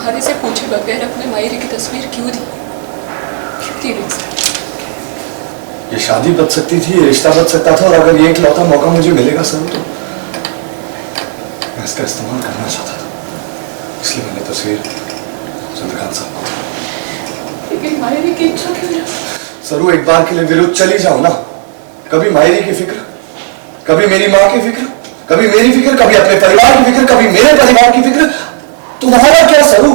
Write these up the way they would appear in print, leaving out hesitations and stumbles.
तुम्हारे से पूछे बगैर अपने मायरे की तस्वीर क्यों दी ये शादी बच सकती थी, ये रिश्ता बच सकता था, और अगर ये इकलौता मौका मुझे मिलेगा सर तो मैं इसका इस्तेमाल करना चाहता था, इसलिए मैंने तस्वीर चंद्रकांत साहब को दी। लेकिन मायरे की इच्छा क्यों ना? सरू, एक बार के लिए विरुद्ध चली जाओ ना। कभी मायरे की फिक्र, कभी मेरी माँ की फिक्र, कभी मेरी फिक्र, कभी अपने परिवार की फिक्र, कभी मेरे परिवार की फिक्र। तुम्हारा क्या सरू?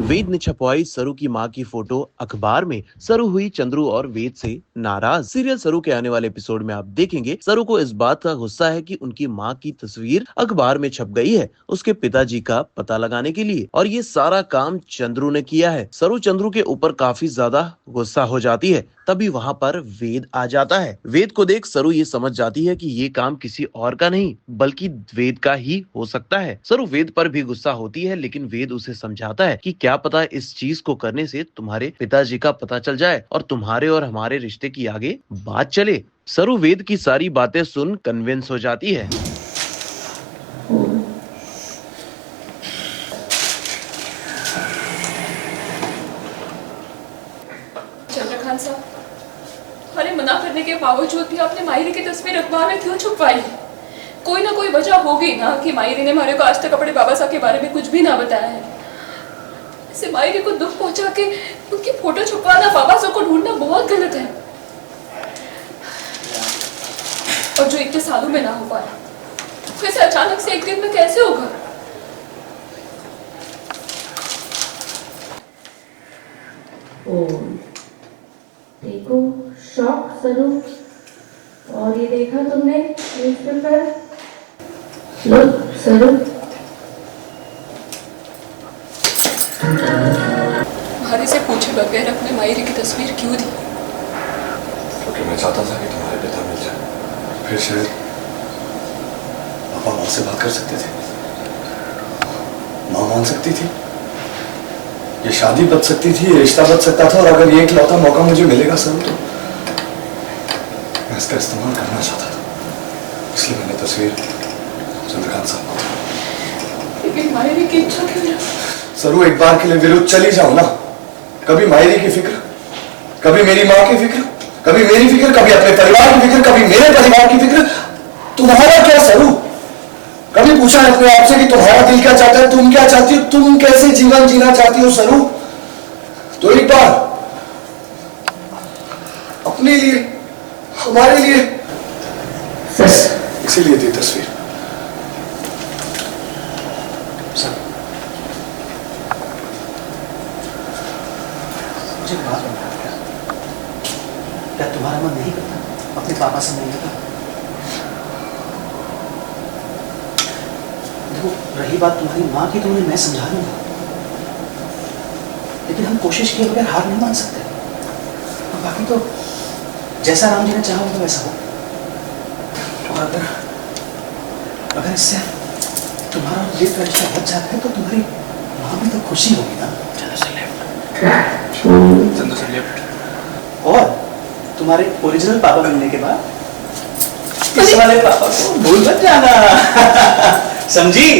वेद ने छपवाई सरू की मां की फोटो अखबार में। सरू हुई चंद्रू और वेद से नाराज। सीरियल सरू के आने वाले एपिसोड में आप देखेंगे सरू को इस बात का गुस्सा है कि उनकी मां की तस्वीर अखबार में छप गई है उसके पिताजी का पता लगाने के लिए, और ये सारा काम चंद्रू ने किया है। सरू चंद्रू के ऊपर काफी ज्यादा गुस्सा हो जाती है। तभी वहां पर वेद आ जाता है। वेद को देख सरू ये समझ जाती है कि ये काम किसी और का नहीं बल्कि वेद का ही हो सकता है। सरू वेद पर भी गुस्सा होती है, लेकिन वेद उसे समझाता है कि क्या पता इस चीज को करने से तुम्हारे पिताजी का पता चल जाए और तुम्हारे और हमारे रिश्ते की आगे बात चले। सरू वेद की सारी बातें सुन कन्विंस हो जाती है। चंद्रकांत साहब, अरे मना करने के बावजूद भी आपने मायरे की तस्वीर अखबार में क्यों छुपवाई? कोई ना कोई वजह होगी ना कि मायरे ने मारे को आज तक अपने बाबा साहब के बारे में कुछ भी ना बताया है। ऐसे मायरे को दुख पहुंचा के उनकी फोटो छुपवाना, बाबा साहब को ढूंढना बहुत गलत है, और जो इतने सालों में ना हो पाया वैसे अचानक से एक दिन में कैसे होगा? देखो शौक सरू, और ये देखा तुमने न्यूज़पेपर? लो सरू, तुम्हारे से पूछे बगैर अपने मायरे की तस्वीर क्यों दी? क्योंकि मैं चाहता था कि तुम्हारे पिता मिल जाए, फिर शायद पापा माँ से बात कर सकते थे, माँ मान सकती थी, ये शादी बच सकती थी, ये रिश्ता बच सकता था, और अगर ये इकलौता मौका मुझे मिलेगा सर तो मैं इसका इस्तेमाल करना चाहता था, इसलिए मैंने तस्वीर चंद्रकांत साहब को दी। लेकिन मायरे की इच्छा क्यों ना? सरू, एक बार के लिए विरुद्ध चली जाओ ना। कभी मायरे की फिक्र, कभी मेरी माँ की फिक्र, कभी मेरी फिक्र, कभी अपने परिवार की फिक्र, कभी मेरे परिवार की फिक्र। तुम्हारा क्या सरू? कभी पूछा है अपने आप से कि तुम्हारा दिल क्या चाहता है, तुम क्या चाहती हो, तुम कैसे जीवन जीना चाहती हो सरू? तो एक बार अपने लिए, हमारे लिए, इसीलिए दी तस्वीर। मुझे बात बता, क्या तुम्हारा मन नहीं करता अपने पापा से मिलने का? देखो, रही बात तुम्हारी माँ की, तो उन्हें मैं समझा लूंगा, लेकिन हम कोशिश किए बगैर हार नहीं मान सकते। और बाकी तो जैसा राम जी ने चाहा होगा वैसा हो। और अगर इससे तुम्हारा और वेद का रिश्ता बच जाता है तो तुम्हारी माँ भी तो खुशी होगी ना। और तुम्हारे ओरिजिनल पापा मिलने के बाद इस वाले पापा को भूल मत जाना। समझी?